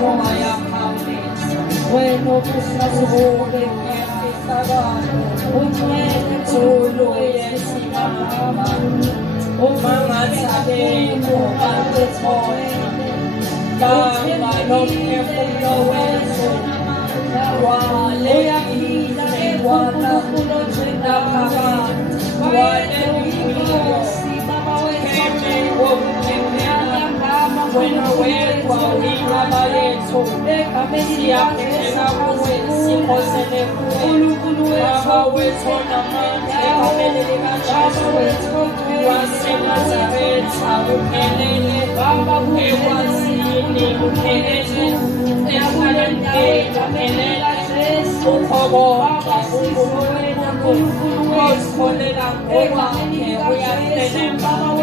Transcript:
moya kami. Bueno kusasuhuli kitabago. Umwele tuluye simama. Mga sabi ko pante toy. Kama loke puloweso. Wale ine wala nakaka. Wale ine keme bueno hueco ahorita vale si apena si pose le fue baba hueso na mante kamele gachaso wasena sabetsa ukelele baba ewasini ukelele ekalente kamelela ukobo ukobo ukobo ukobo